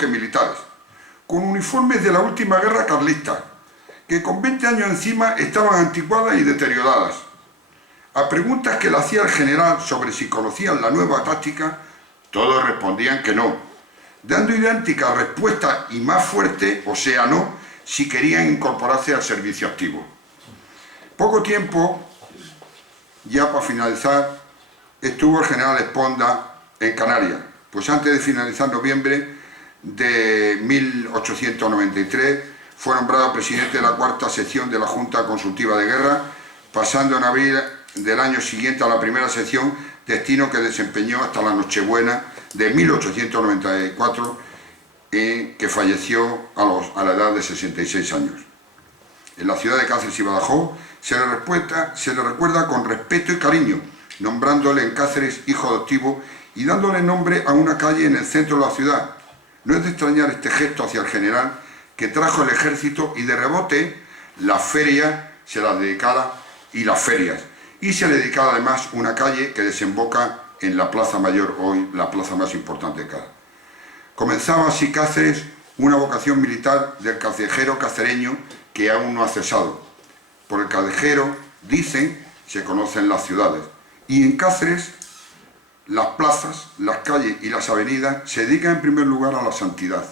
que militares, con uniformes de la última guerra carlista, que con 20 años encima estaban anticuadas y deterioradas. A preguntas que le hacía el general sobre si conocían la nueva táctica, todos respondían que no, dando idéntica respuesta y más fuerte, o sea, no, si querían incorporarse al servicio activo. Poco tiempo, ya para finalizar, estuvo el general Esponda en Canarias, pues antes de finalizar noviembre de 1893 fue nombrado presidente de la cuarta sección de la Junta Consultiva de Guerra, pasando en abril del año siguiente a la primera sección, destino que desempeñó hasta la Nochebuena de 1894, que falleció a la edad de 66 años. En la ciudad de Cáceres y Badajoz se le recuerda con respeto y cariño, nombrándole en Cáceres hijo adoptivo y dándole nombre a una calle en el centro de la ciudad. No es de extrañar este gesto hacia el general, que trajo el ejército y de rebote las ferias se las dedicara, y las ferias. Y se le dedicaba además una calle que desemboca en la Plaza Mayor, hoy la plaza más importante de Cádiz. Comenzaba así Cáceres una vocación militar del callejero cacereño que aún no ha cesado. Por el callejero, dicen, se conocen las ciudades. Y en Cáceres, las plazas, las calles y las avenidas se dedican en primer lugar a la santidad.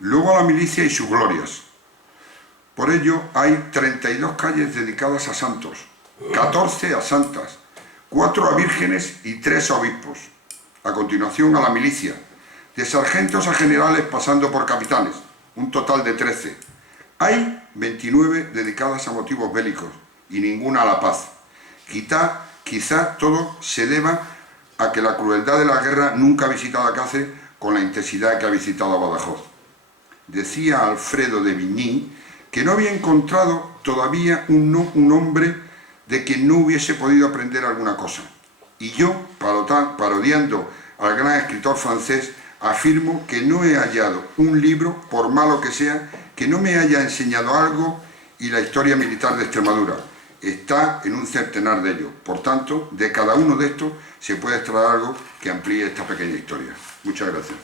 Luego a la milicia y sus glorias. Por ello hay 32 calles dedicadas a santos, 14 a santas, 4 a vírgenes y 3 a obispos. A continuación a la milicia, de sargentos a generales pasando por capitanes, un total de 13. Hay 29 dedicadas a motivos bélicos y ninguna a la paz. Quizá todo se deba a que la crueldad de la guerra nunca ha visitado a Cáceres con la intensidad que ha visitado a Badajoz. Decía Alfredo de Vigny que no había encontrado todavía un hombre de quien no hubiese podido aprender alguna cosa. Y yo, parodiando al gran escritor francés, afirmo que no he hallado un libro, por malo que sea, que no me haya enseñado algo, y la historia militar de Extremadura está en un centenar de ellos. Por tanto, de cada uno de estos se puede extraer algo que amplíe esta pequeña historia. Muchas gracias.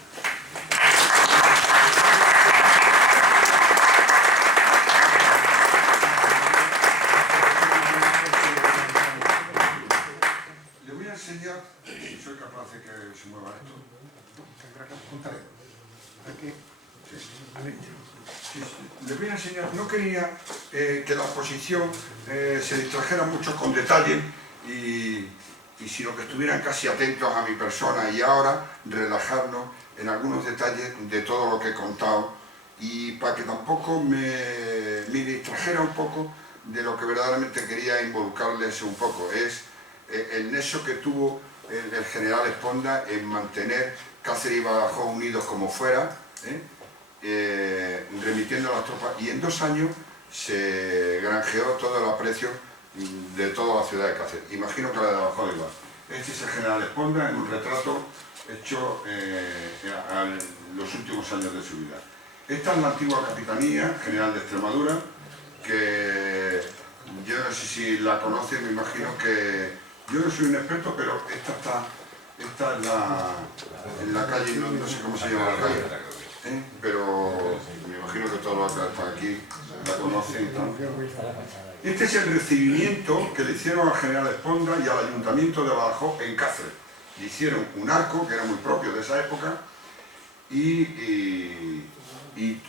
Le voy a enseñar, si soy capaz de que se mueva esto. Les voy a enseñar, no quería que la exposición se distrajera mucho con detalles y sino que estuvieran casi atentos a mi persona, y ahora relajarnos en algunos detalles de todo lo que he contado, y para que tampoco me distrajera un poco de lo que verdaderamente quería involucrarles un poco, es el nexo que tuvo el general Esponda en mantener Cáceres y Badajoz unidos como fuera, remitiendo a las tropas, y en 2 años se granjeó todo el aprecio de toda la ciudad de Cáceres. Imagino que la de Badajoz igual. Este es el general Esponda en un retrato hecho en los últimos años de su vida. Esta es la antigua Capitanía General de Extremadura, que yo no sé si la conocen, me imagino que... Yo no soy un experto, pero esta es en la calle, no sé cómo se llama la calle, pero me imagino que todos los que están aquí la conocen y tal. Este es el recibimiento que le hicieron al general Esponda y al ayuntamiento de Badajoz en Cáceres. Le hicieron un arco, que era muy propio de esa época, y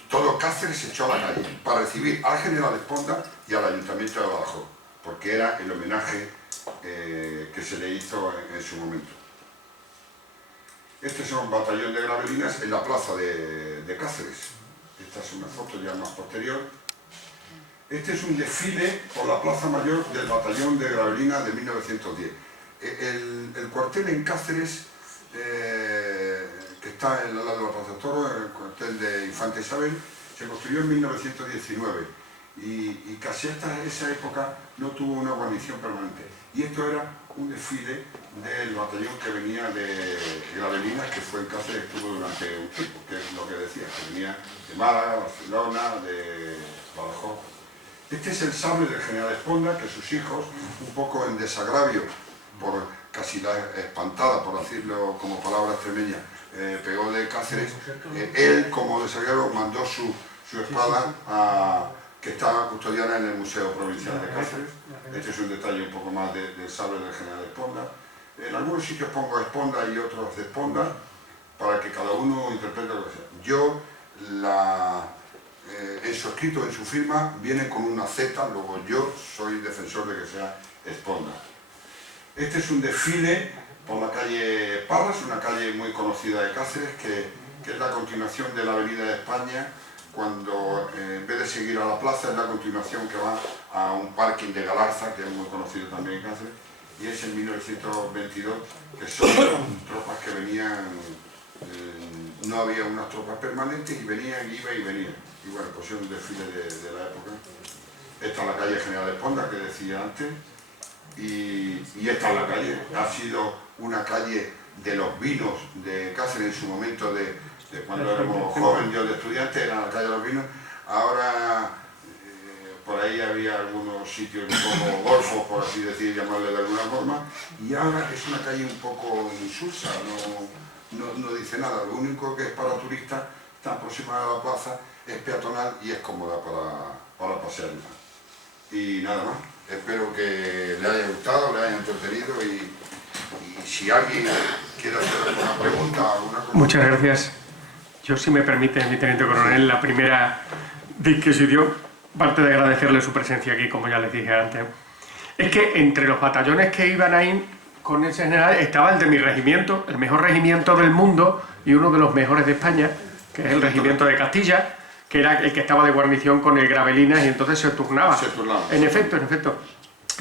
todo Cáceres se echó a la calle para recibir al general Esponda y al ayuntamiento de Badajoz, porque era el homenaje que se le hizo en su momento. Este es un batallón de gravelinas en la plaza de Cáceres. Esta es una foto ya más posterior. Este es un desfile por la Plaza Mayor del batallón de gravelinas de 1910. El cuartel en Cáceres, que está en la de los Plaza Toros, el cuartel de Infanta Isabel, se construyó en 1919 y casi hasta esa época no tuvo una guarnición permanente. Y esto era un desfile del batallón que venía de gravelinas, que fue en Cáceres, estuvo durante un tiempo, que es lo que decía, que venía de Málaga, Barcelona, de Badajoz. Este es el sable del general Esponda, que sus hijos, un poco en desagravio, por casi la espantada, por decirlo como palabra extremeña, pegó de Cáceres, él como desarrollador mandó su espada que está custodiada en el Museo Provincial de Cáceres. Este es un detalle un poco más del sable del general Esponda. En algunos sitios pongo Esponda y otros de Esponda, para que cada uno interprete lo que sea. Yo, en su escrito, en su firma, viene con una Z, luego yo soy defensor de que sea Esponda. Este es un desfile por la calle Parras, una calle muy conocida de Cáceres, que es la continuación de la Avenida de España, cuando en vez de seguir a la plaza es la continuación que va a un parking de Galarza, que es muy conocido también en Cáceres, y es en 1922, que son tropas que venían, no había unas tropas permanentes y venían, iban y venían. Y bueno, pues es un desfile de la época. Esta es la calle General Esponda, que decía antes, y esta es la calle. Ha sido una calle de los vinos de Cáceres en su momento de cuando éramos jóvenes, yo de estudiante, era la calle de los vinos. Ahora por ahí había algunos sitios un poco golfos, por así decir, llamarle de alguna forma, y ahora es una calle un poco insulsa, no dice nada. Lo único que es para turistas, está aproximada a la plaza, es peatonal y es cómoda para pasear. Y nada más, espero que le haya gustado, le haya entretenido, y si alguien quiere hacer alguna pregunta, alguna cosa. Muchas gracias. Yo, si me permite, mi teniente coronel, la primera disquisición, aparte de agradecerle su presencia aquí, como ya les dije antes, es que entre los batallones que iban ahí con ese general estaba el de mi regimiento, el mejor regimiento del mundo y uno de los mejores de España, que es el regimiento de Castilla, que era el que estaba de guarnición con el Gravelinas, y entonces se turnaba. En efecto,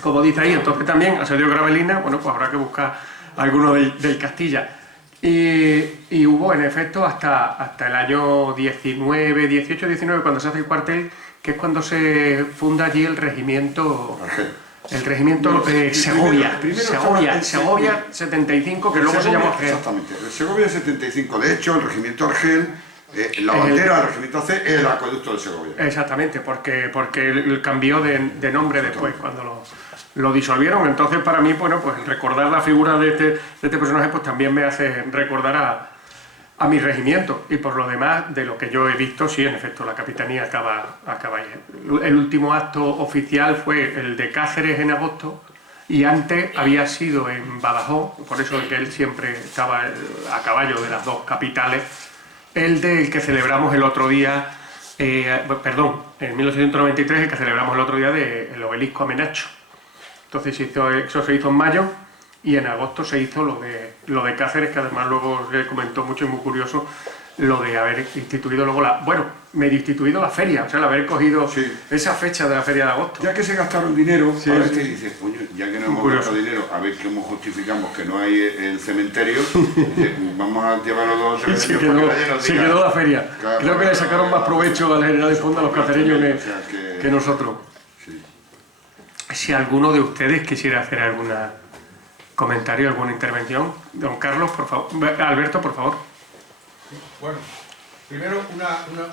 como dice ahí, entonces también asedio Gravelinas, bueno, pues habrá que buscar alguno del Castilla. Y hubo, en efecto, hasta el año 18-19, cuando se hace el cuartel, que es cuando se funda allí el regimiento... El regimiento Segovia, Segovia 75, que luego se llamó Argel. Exactamente, el Segovia 75. De hecho, el regimiento Argel, la bandera del regimiento C es el acueducto de Segovia. Exactamente, porque cambió de nombre después, cuando lo disolvieron. Entonces, para mí, bueno, pues recordar la figura de este personaje pues también me hace recordar a mi regimiento. Y por lo demás, de lo que yo he visto, sí, en efecto, la capitanía acaba ahí. El último acto oficial fue el de Cáceres en agosto, y antes había sido en Badajoz, por eso que él siempre estaba a caballo de las dos capitales, el del que celebramos el otro día, en 1893, el que celebramos el otro día del obelisco a Menacho. Entonces eso se hizo en mayo, y en agosto se hizo lo de Cáceres, que además luego se comentó mucho y muy curioso, lo de haber instituido luego instituido la feria, o sea, el haber cogido esa fecha de la feria de agosto. Ya que se gastaron dinero, dices, coño, ya que no hemos gastado dinero, a ver cómo justificamos que no hay el cementerio, vamos a llevarlo todos al cementerio. Se quedó la feria. Claro, creo que le sacaron más provecho al general Esponda a los cacereños que nosotros. Sí. Si alguno de ustedes quisiera hacer algún comentario, alguna intervención. Don Carlos, por favor. Alberto, por favor. Bueno, primero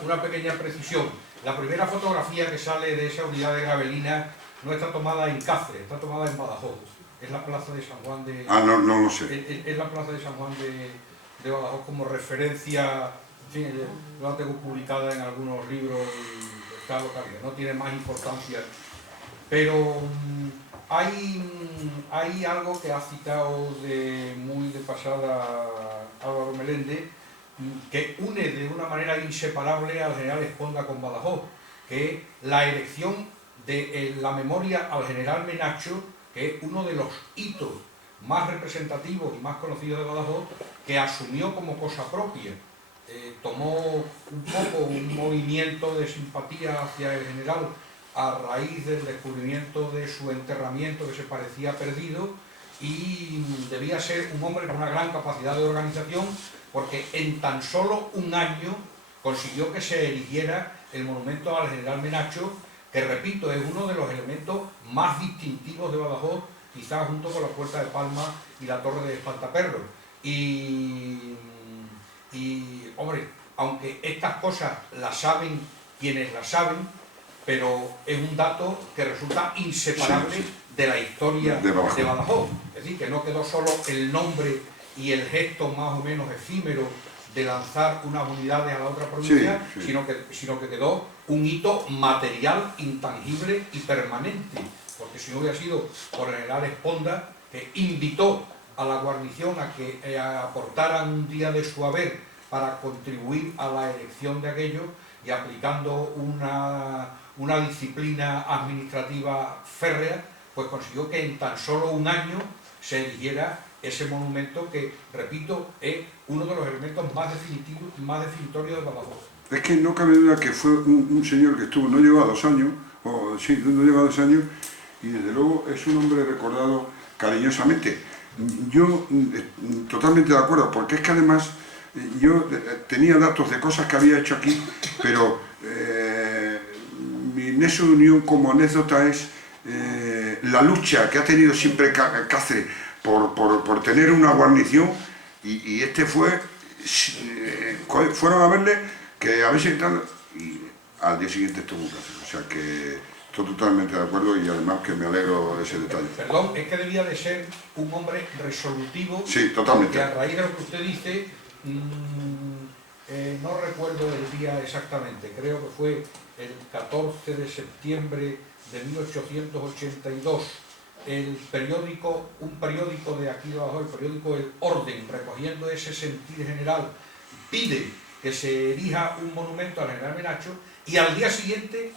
una pequeña precisión. La primera fotografía que sale de esa unidad de Gravelinas no está tomada en Cáceres, está tomada en Badajoz. Es la plaza de San Juan de... no lo sé. Es la plaza de San Juan de Badajoz como referencia, en fin, yo la tengo publicada en algunos libros de esta localidad, no tiene más importancia. Pero hay algo que ha citado muy de pasada Álvaro Meléndez, que une de una manera inseparable al general Esponda con Badajoz, que es la erección de la memoria al general Menacho, que es uno de los hitos más representativos y más conocidos de Badajoz, que asumió como cosa propia. Tomó un poco un movimiento de simpatía hacia el general a raíz del descubrimiento de su enterramiento, que se parecía perdido, y debía ser un hombre con una gran capacidad de organización, porque en tan solo un año consiguió que se erigiera el monumento al general Menacho, que, repito, es uno de los elementos más distintivos de Badajoz, quizás junto con la Puerta de Palma y la Torre de Espantaperros. Y hombre, aunque estas cosas las saben quienes las saben, pero es un dato que resulta inseparable de la historia de Badajoz. Es decir, que no quedó solo el nombre y el gesto más o menos efímero de lanzar unas unidades a la otra provincia, Sí, sí. sino que quedó un hito material, intangible y permanente. Porque si no hubiera sido por el general Esponda, que invitó a la guarnición a que aportaran un día de su haber para contribuir a la elección de aquello, y aplicando una disciplina administrativa férrea, pues consiguió que en tan solo un año se erigiera ese monumento que, repito, es uno de los elementos más definitorios de Badajoz. Es que no cabe duda que fue un señor que estuvo, no llegó a 2 años, no llegó a 2 años, y desde luego es un hombre recordado cariñosamente. Yo totalmente de acuerdo, porque es que además yo tenía datos de cosas que había hecho aquí, pero mi nexo de unión como anécdota es la lucha que ha tenido siempre Cáceres por tener una guarnición, y este fueron a verle, que a veces y al día siguiente estuvo en Cáceres, o sea que estoy totalmente de acuerdo, y además que me alegro de ese detalle. Perdón, es que debía de ser un hombre resolutivo. Sí, totalmente. Porque a raíz de lo que usted dice, no recuerdo el día exactamente, creo que fue el 14 de septiembre de 1882, un periódico de aquí de abajo, el periódico El Orden, recogiendo ese sentir general, pide que se erija un monumento al general Menacho, y al día siguiente,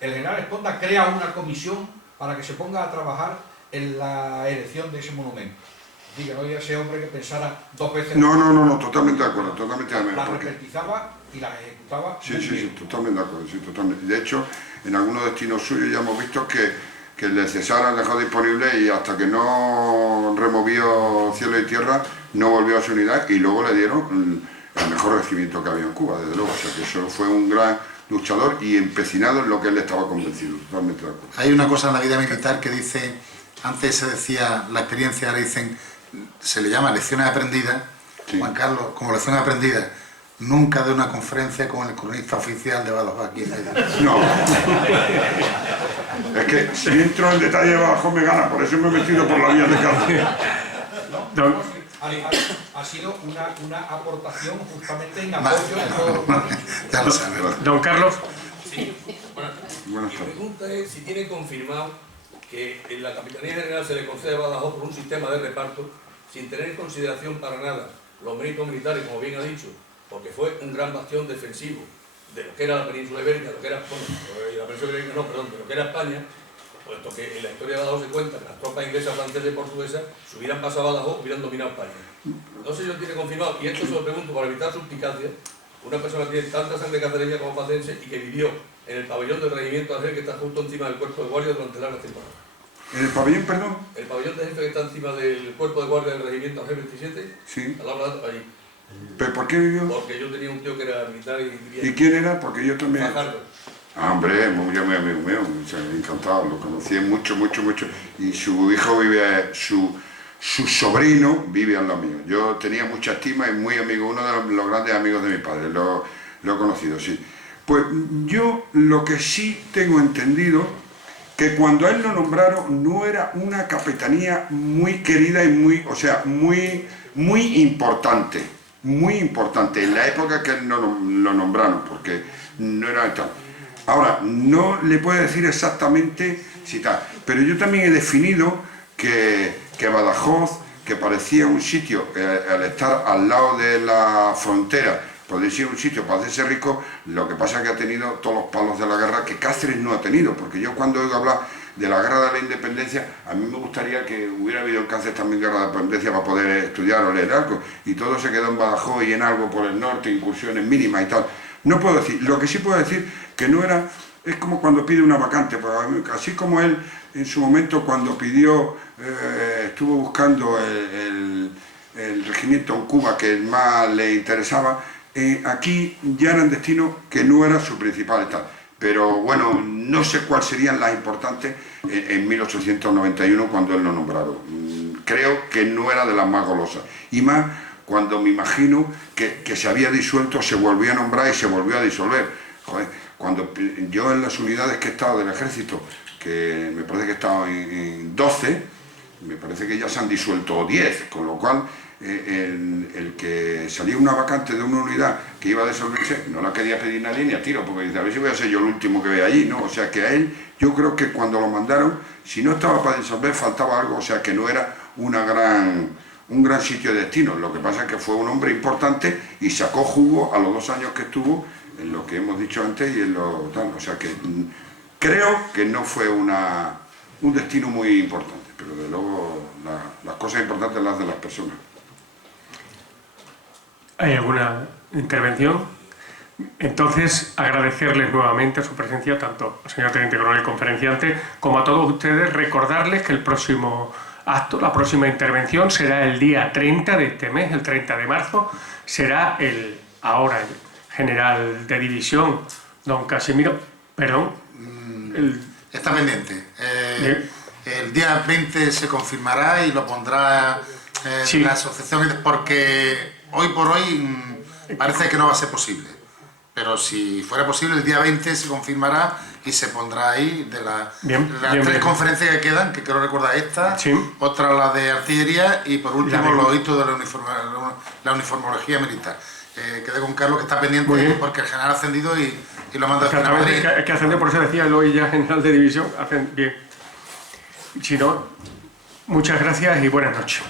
el general Esponda crea una comisión para que se ponga a trabajar en la erección de ese monumento. Diga, no había ese hombre que pensara 2 veces. No, totalmente de acuerdo, totalmente de acuerdo. Las repetizaba y las ejecutaba. Sí, totalmente de acuerdo, sí, totalmente. De hecho, en algunos destinos suyos ya hemos visto que el de Cesar dejó disponible, y hasta que no removió cielo y tierra, no volvió a su unidad, y luego le dieron el mejor regimiento que había en Cuba, desde luego. O sea que eso fue un gran luchador y empecinado en lo que él estaba convencido, totalmente de acuerdo. Hay una cosa en la vida militar que dice, antes se decía la experiencia, ahora dicen, se le llama lecciones aprendidas. Sí. Juan Carlos, como lecciones aprendidas, nunca de una conferencia con el cronista oficial de Badajoz aquí en medio. No. Es que si entro en detalle de Badajoz me gana, por eso me he metido por la vía de Cáceres. Ha sido una aportación justamente en apoyo de todo lo que ya lo sabes. Don Carlos. Sí, buenas tardes. Mi pregunta es si tiene confirmado que en la Capitanía General se le concede a Badajoz por un sistema de reparto sin tener en consideración para nada los méritos militares, como bien ha dicho, porque fue un gran bastión defensivo de lo que era la península ibérica, lo que era, la península ibérica no, perdón, de lo que era España, puesto que en la historia de Badajoz se cuenta que las tropas inglesas, francesas y portuguesas, si hubieran pasado a Badajoz, hubieran dominado España. No sé si lo tiene confirmado, y esto se lo pregunto para evitar suspicacias. Una persona que tiene tanta sangre cacereña como pacense y que vivió en el pabellón del regimiento Argel, que está justo encima del cuerpo de guardia durante largas temporadas. ¿En el pabellón, perdón? El pabellón de jefe que está encima del cuerpo de guardia del regimiento Argel 27, sí. Al lado de allí. ¿Pero por qué vivió? Porque yo tenía un tío que era militar y vivía. ¿Y quién era? Porque yo también... Fajardo. Ah, hombre, muy amigo mío, o sea, encantado, lo conocí mucho, y su hijo vive, su sobrino vive al lado mío. Yo tenía mucha estima y muy amigo, uno de los grandes amigos de mi padre, lo he conocido, sí. Pues yo lo que sí tengo entendido, que cuando a él lo nombraron no era una capitanía muy querida y muy importante, en la época que él lo nombraron, porque no era tal. Ahora, no le puedo decir exactamente si tal, pero yo también he definido que Badajoz, que parecía un sitio, al estar al lado de la frontera, podría ser un sitio para hacerse rico, lo que pasa es que ha tenido todos los palos de la guerra que Cáceres no ha tenido, porque yo cuando oigo hablar de la guerra de la independencia, a mí me gustaría que hubiera habido en Cáceres también guerra de independencia para poder estudiar o leer algo, y todo se quedó en Badajoz y en algo por el norte, incursiones mínimas y tal. No puedo decir, lo que sí puedo decir, que no era, es como cuando pide una vacante, pues así como él en su momento cuando pidió, estuvo buscando el regimiento en Cuba que más le interesaba, aquí ya eran destinos que no era su principal tal. Pero bueno, no sé cuáles serían las importantes en 1891 cuando él lo nombraron. Creo que no era de las más golosas. Y más cuando me imagino que se había disuelto, se volvió a nombrar y se volvió a disolver. Joder, cuando yo en las unidades que he estado del ejército, que me parece que he estado en 12, me parece que ya se han disuelto 10, con lo cual el que salía una vacante de una unidad que iba a disolverse, no la quería pedir nadie ni a tiro, porque dice, a ver si voy a ser yo el último que ve allí, ¿no? O sea que a él, yo creo que cuando lo mandaron, si no estaba para disolver, faltaba algo, o sea que no era un gran sitio de destino. Lo que pasa es que fue un hombre importante y sacó jugo a los 2 años que estuvo en lo que hemos dicho antes y en lo tal. O sea que creo que no fue un destino muy importante, pero de luego las cosas importantes las de las personas. ¿Hay alguna intervención? Entonces, agradecerles nuevamente su presencia, tanto al señor Teniente Coronel conferenciante, como a todos ustedes, recordarles que el próximo acto, la próxima intervención será el día 30 de este mes, el 30 de marzo, será el general de división, don Casimiro, perdón. Está pendiente. El día 20 se confirmará y lo pondrá sí. la asociación, porque hoy por hoy parece que no va a ser posible. Pero si fuera posible, el día 20 se confirmará y se pondrá ahí de las 3 conferencias que quedan, que quiero recordar esta, sí. otra la de artillería y por último los hitos de la uniformología militar. Quedé con Carlos, que está pendiente porque el general ha ascendido y lo manda a Madrid. Que ascendió, por eso decía, hoy ya general de división, hacen bien. Si no, muchas gracias y buenas noches.